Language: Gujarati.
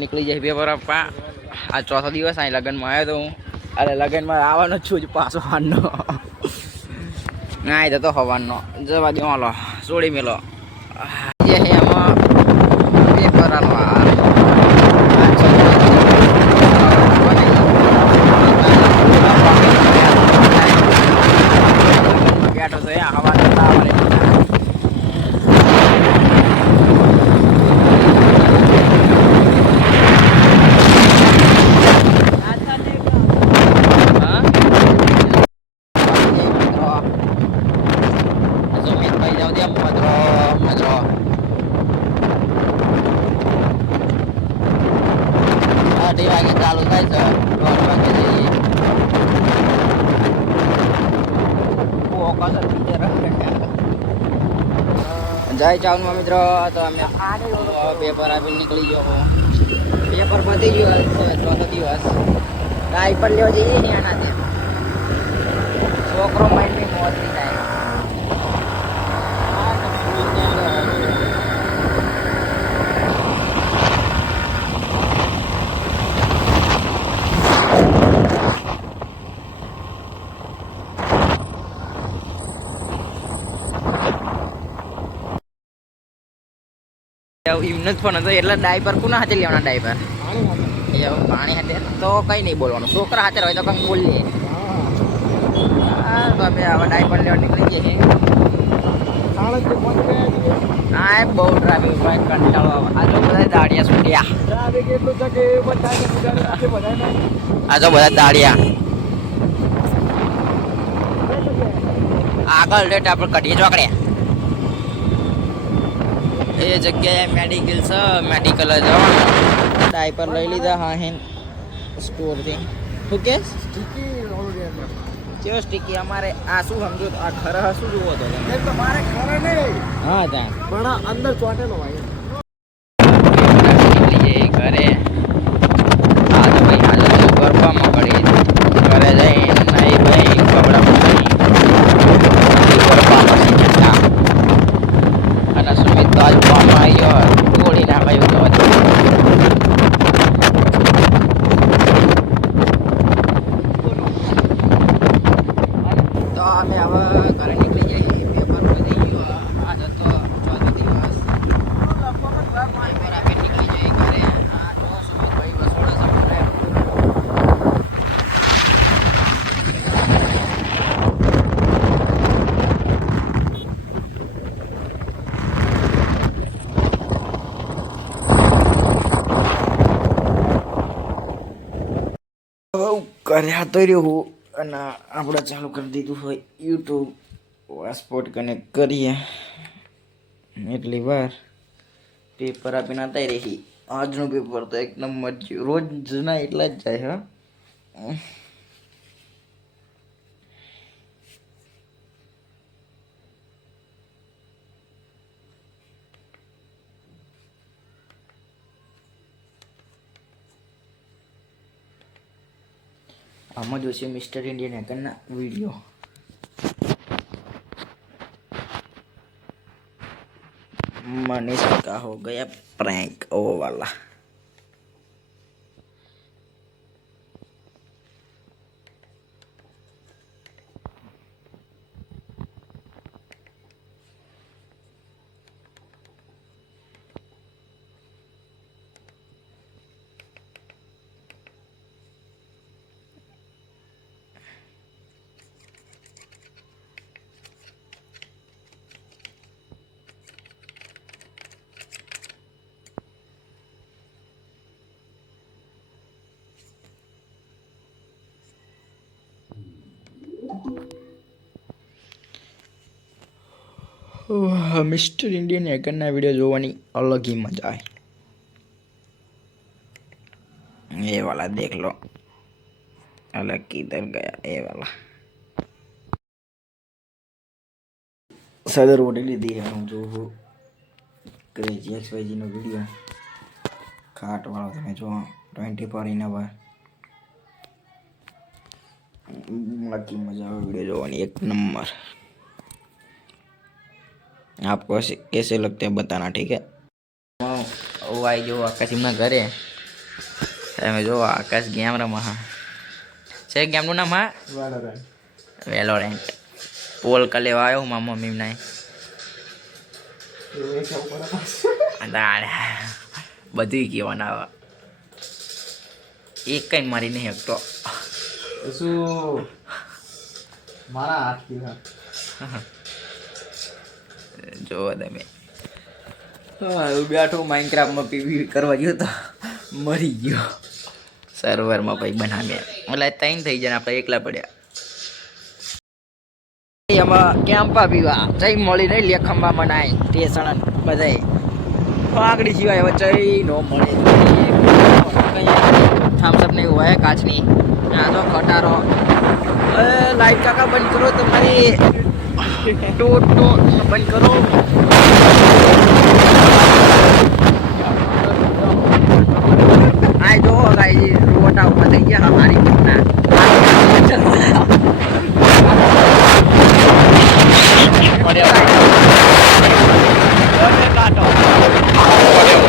નીકળી જાય પેપર આપવા. આ ચોથો દિવસ અહીં લગ્નમાં આવ્યો તો હું. અરે લગ્નમાં આવવાનો જ છું જ પાછો હારનો ના એ તો હવાનો જવા દો હાલો છોડી મેલો જે એમાં પેપર આપવા બેઠો તો હવા ચાલુ થાય છે જય ચાવનમાં મિત્રો તો અમે પેપર આપીને નીકળી ગયો પેપર પતી ગયું ચોથો દિવસ ગાય પર લેવા જઈએ ને એના છોકરો માઇન્ડની મોજ નહીં થાય એમને જ ફોન હતો એટલે ડાયપર કોના હાથે લેવાના ડાયપર એવું પાણી હાથે તો કઈ નહીં બોલવાનું છોકરા હાથે હોય તો કંઈ બોલીએ હા તો અમે હવે ડાયપર લેવા નીકળી જઈએ છીએ હા બહુ ટ્રાફિક ભાઈ કંટાળો આ જો બધા દાડિયા છૂટ્યા આ જો બધા દાડિયા આગળ રેટ આપણે કઢીએ ચોકડ્યા એ જગ્યાએ મેડિકલ છે મેડિકલ જવાનું ડાયપર લઈ લીધા હા હે સ્ટોરથી શું કે કેવો સ્ટીકી અમારે આ શું સમજો આ ખરા શું જોવો તો તમારે ખરા નહીં હા ત્યાં પણ અંદર ચોટેલો ભાઈ ઘરે હા તો ભાઈ હાલ ગરબામાં કરી ઘરે જઈ નહીં ભાઈ કપડા અને સુમિત તો આજ ફોનમાં આવ્યો ગોળી નાખાયું તો અમે હવે ઘરે નીકળી જઈએ પેપર વધી ગયો આજે તો ચોથો દિવસ પેપર આપે નીકળી જઈએ ઘરે આ તો સુમિતભાઈ વસોડા સમજાય કર્યા તો રહ્યું અને આપણે ચાલુ કરી દીધું હોય યુટ્યુબ પાસપોર્ટ કનેક્ટ કરીએ એટલી વાર પેપર આપીને આવતા રહી આજનું પેપર તો એક નંબર થયું રોજ જૂના એટલા જ જાય હા આમાં જોશે mister Indian hacker video Manish का हो गया प्रैंक ओ वाला मिस्टर इंडियन हैकर वीडियो જોવાની अलग ही मजा है ये वाला देख लो अलग किधर गया ये वाला सदर होटल लीधी है जो क्रेजी XYZ નો વિડિયો ખાટ વાળો તમે જો 24/7 बाकी मजा आवे वीडियो જોવાની एक नंबर आपको कैसे लगते हैं बताना ठीक है वो आई जो आकाश में घरे તમે જો આકાશ ગેમ રમા હા છે ગેમનું નામ હા વેલોરેન્ટ પોલ કા લેવા આવ્યો હું મારા મમ્મી ના બધું કહેવાના આવે એક કઈ મારી નહીં શકતો શું મારા હાથ જોવો તમે બેઠો માઇનક્રાફ્ટમાં પીવી કરવા ગયો તો મરી ગયો સર્વરમાં ભાઈ બનાવ્યા એટલે ત્રણ થઈ જાય આપણે એકલા પડ્યા એમાં કેમ્પા પીવા જઈ મળી નહીં લેખંબા મનાય ટેસણ બધાય આગળી સિવાય હવે જઈ નો મળે થામ્સઅપ નહીં હોય કાચની આ તો ખટારો લાઈટ કાકા બંધ કરો તમારી ટોટ બંધ કરો આ જો ગાઈ રોટા ઉપર થઈ ગયા મારી ઘટના પડ્યા